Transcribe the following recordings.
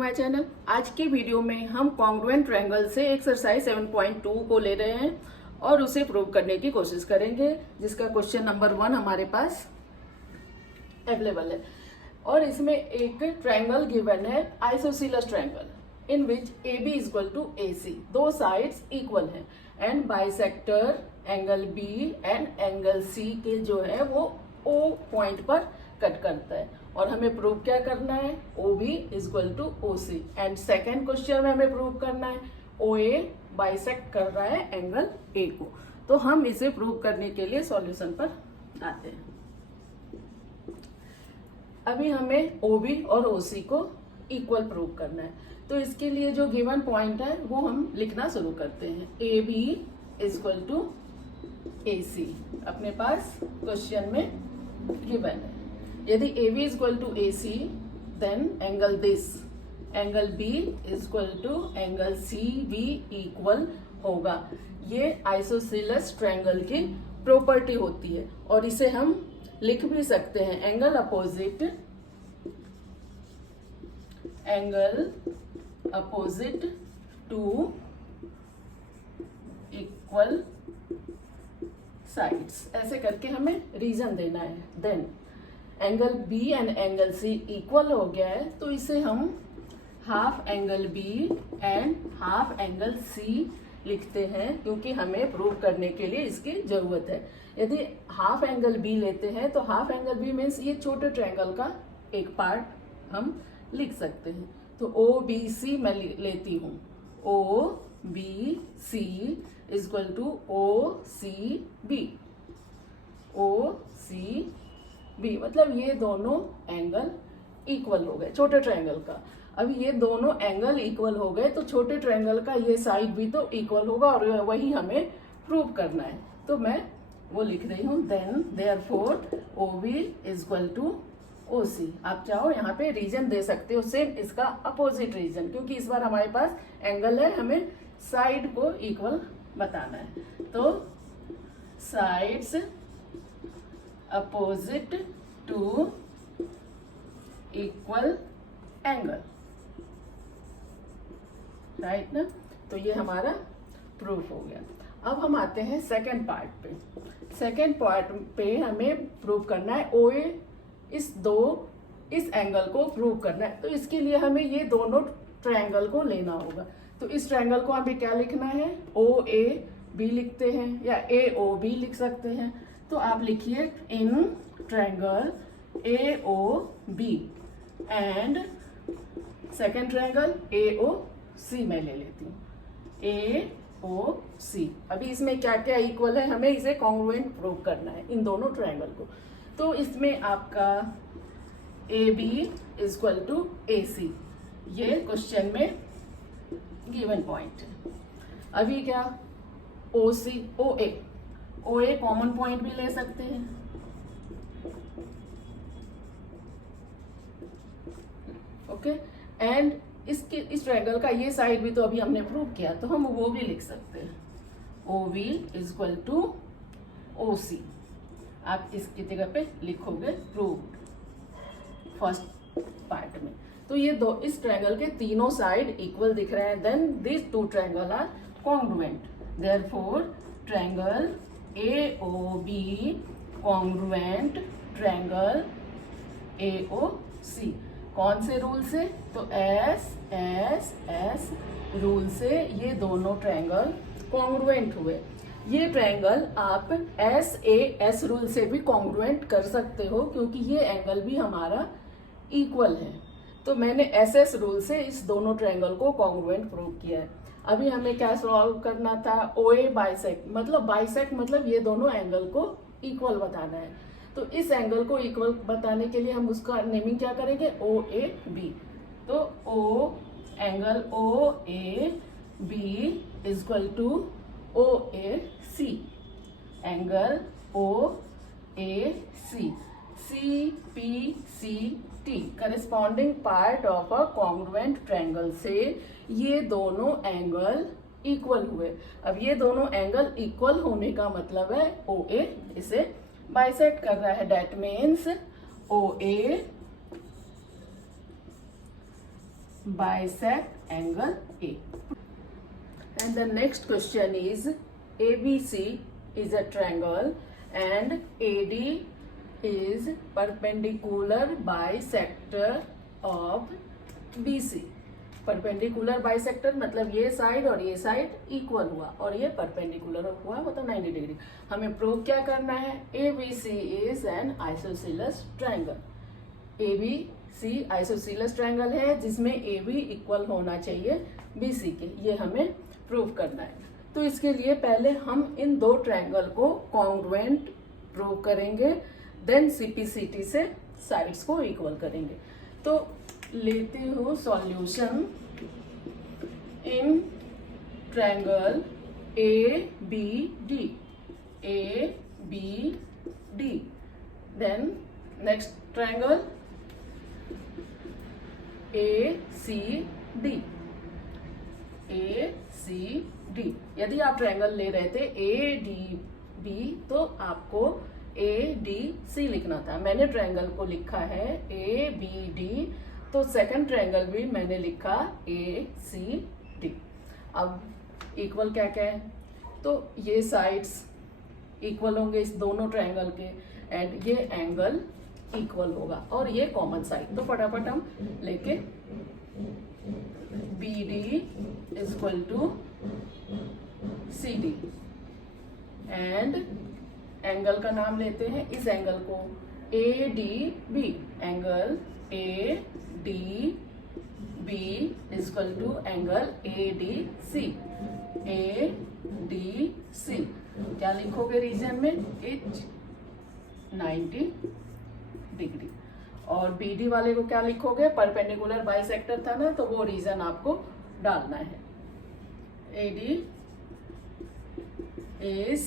My channel. आज की video में हम कॉन्ग्रुएंट ट्रायंगल से एक्सरसाइज 7.2 को ले रहे हैं और उसे प्रूव करने की कोशिश करेंगे, जिसका क्वेश्चन नंबर 1 हमारे पास अवेलेबल है। और इसमें एक ट्रायंगल गिवन है, isosceles triangle, in which AB is equal to AC, दो साइड्स इक्वल हैं and bisector angle B and angle C के जो है वो O पॉइंट पर कट करता है। और हमें प्रूव क्या करना है, OB is equal to OC। And second question में हमें प्रूव करना है OA बाइसेक्ट कर रहा है एंगल A को। तो हम इसे प्रूव करने के लिए सॉल्यूशन पर आते हैं। अभी हमें OB और OC को इक्वल प्रूव करना है, तो इसके लिए जो गिवन पॉइंट है वो हम लिखना शुरू करते हैं। AB is equal to AC अपने पास क्वेश्चन में गिवन है। यदि AB is equal to AC, then angle this angle B is equal to angle CB equal होगा। ये आइसोसेलेस ट्रायंगल की प्रॉपर्टी होती है और इसे हम लिख भी सकते हैं angle opposite to equal sides, ऐसे करके हमें रीजन देना है। Then angle B and angle C equal हो गया है, तो इसे हम half angle B and half angle C लिखते हैं, क्योंकि हमें प्रूव करने के लिए इसकी जरूरत है। यदि हाफ एंगल B लेते हैं तो हाफ एंगल B मीन्स ये छोटे ट्रायंगल का एक पार्ट हम लिख सकते हैं। तो OBC मैं लेती हूँ, OBC is equal to OCB। OCB मतलब ये दोनों एंगल इक्वल हो गए छोटे ट्रायंगल का। अब ये दोनों एंगल इक्वल हो गए तो छोटे ट्रायंगल का ये साइड भी तो इक्वल होगा और वही हमें प्रूव करना है। तो मैं वो लिख रही हूँ, then therefore OB is equal to OC। आप चाहो यहाँ पे रीजन दे सकते हो, सेम इसका अपोजिट रीजन, क्योंकि इस बार हमारे पास एंगल है, हमें साइड को इक्वल बताना है। तो sides opposite to equal angle, right ना। तो ये हमारा प्रूफ हो गया। अब हम आते हैं सेकेंड पार्ट पे। सेकेंड पार्ट पे हमें प्रूव करना है OA इस एंगल को प्रूव करना है। तो इसके लिए हमें ये दोनों ट्रायंगल को लेना होगा। तो इस ट्रायंगल को हमें क्या लिखना है, OAB लिखते हैं या AOB लिख सकते हैं। तो आप लिखिए in triangle AOB and second triangle AOC मैं ले लेती हूँ, AOC। अभी इसमें क्या क्या इक्वल है, हमें इसे कॉन्ग्रुएंट प्रूव करना है इन दोनों ट्रायंगल को। तो इसमें आपका AB is equal to AC, ये क्वेश्चन में गिवन पॉइंट है। अभी क्या OA कॉमन पॉइंट भी ले सकते हैं। ओके, एंड इस ट्रायंगल का ये साइड भी तो अभी हमने प्रूव किया, तो हम वो भी लिख सकते हैं। OB is equal to OC। आप इसकी जगह पे लिखोगे प्रूव्ड फर्स्ट पार्ट में। तो ये इस ट्रायंगल के तीनों साइड इक्वल दिख रहे हैं। Then this two triangle are congruent, therefore triangle AOB congruent triangle AOC। कौन से रूल से, तो S रूल से ये दोनों ट्रायंगल कॉन्ग्रुएंट हुए। ये ट्रायंगल आप SAS रूल से भी कॉन्ग्रुएंट कर सकते हो, क्योंकि ये एंगल भी हमारा इक्वल है। तो मैंने SS रूल से इस दोनों ट्रायंगल को कॉन्ग्रुएंट प्रूव किया है। अभी हमें क्या सॉल्व करना था, OA बाइसेक्ट मतलब ये दोनों एंगल को इक्वल बताना है। तो इस एंगल को इक्वल बताने के लिए हम उसका नेमिंग क्या करेंगे, OAB। तो angle OAB is equal to OAC, angle OAC CPCT corresponding part of a congruent triangle से ये दोनों एंगल इक्वल हुए। अब ये दोनों एंगल इक्वल होने का मतलब है OA इसे बाइसेक्ट कर रहा है, that means OA bisect angle A. And the next question is ABC is a triangle and AD is perpendicular bisector of BC. Perpendicular bisector मतलब ये साइड और ये साइड इक्वल हुआ और ये परपेंडिकुलर हुआ मतलब 90 डिग्री। हमें प्रूव क्या करना है? ABC is an isosceles triangle. ABC isosceles triangle है जिसमें AB इक्वल होना चाहिए BC के, ये हमें प्रूव करना है। तो इसके लिए पहले हम इन दो ट्रायंगल को कॉन्ग्रुएंट प्रूव करेंगे, देन CPCT से साइड्स को इक्वल करेंगे। तो लेती हूँ solution in triangle ABD, then next triangle ACD। यदि आप ट्रायंगल ले रहे थे ADB तो आपको ADC लिखना था। मैंने ट्रायंगल को लिखा है ABD, तो सेकंड ट्रायंगल भी मैंने लिखा ACD। अब इक्वल क्या क्या है? तो ये साइड्स इक्वल होंगे इस दोनों ट्रायंगल के एंड ये एंगल इक्वल होगा और ये कॉमन साइड। तो फटाफट हम लेके BD is equal to CD and angle का नाम लेते हैं इस एंगल को ADB। Angle ADB is equal to angle ADC। क्या लिखोगे रीजन में? Etch 90 degree. और BD वाले को क्या लिखोगे? परपेंडिकुलर बाइसेक्टर था ना, तो वो रीजन आपको डालना है। AD is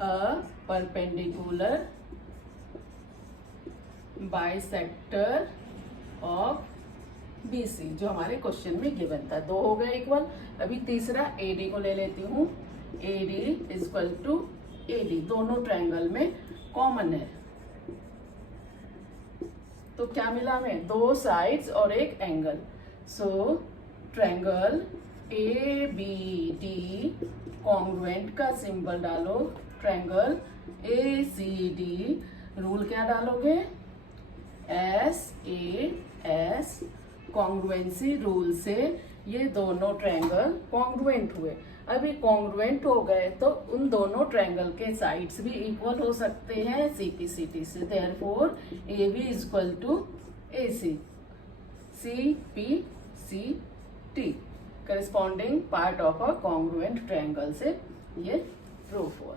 a perpendicular bisector of BC, जो हमारे क्वेश्चन में गिवन था। दो हो गए इक्वल। अभी तीसरा AD को ले लेती हूँ। AD is equal to AD, दोनों ट्रायंगल में कॉमन है। तो क्या मिला हमें? दो साइड्स और एक एंगल। सो ट्रायंगल ABD कॉन्ग्रुएंट का सिंबल डालो, ट्रायंगल ACD रूल क्या डालोगे? SAS कॉन्ग्रुएंसी रूल से ये दोनों ट्रायंगल कॉन्ग्रुएंट हुए। अभी कॉन्ग्रुएंट हो गए तो उन दोनों ट्रायंगल के साइड्स भी इक्वल हो सकते हैं CPCT से। Therefore AB is equal to AC। CPCT corresponding part of a congruent triangle से ये प्रूफ हुआ।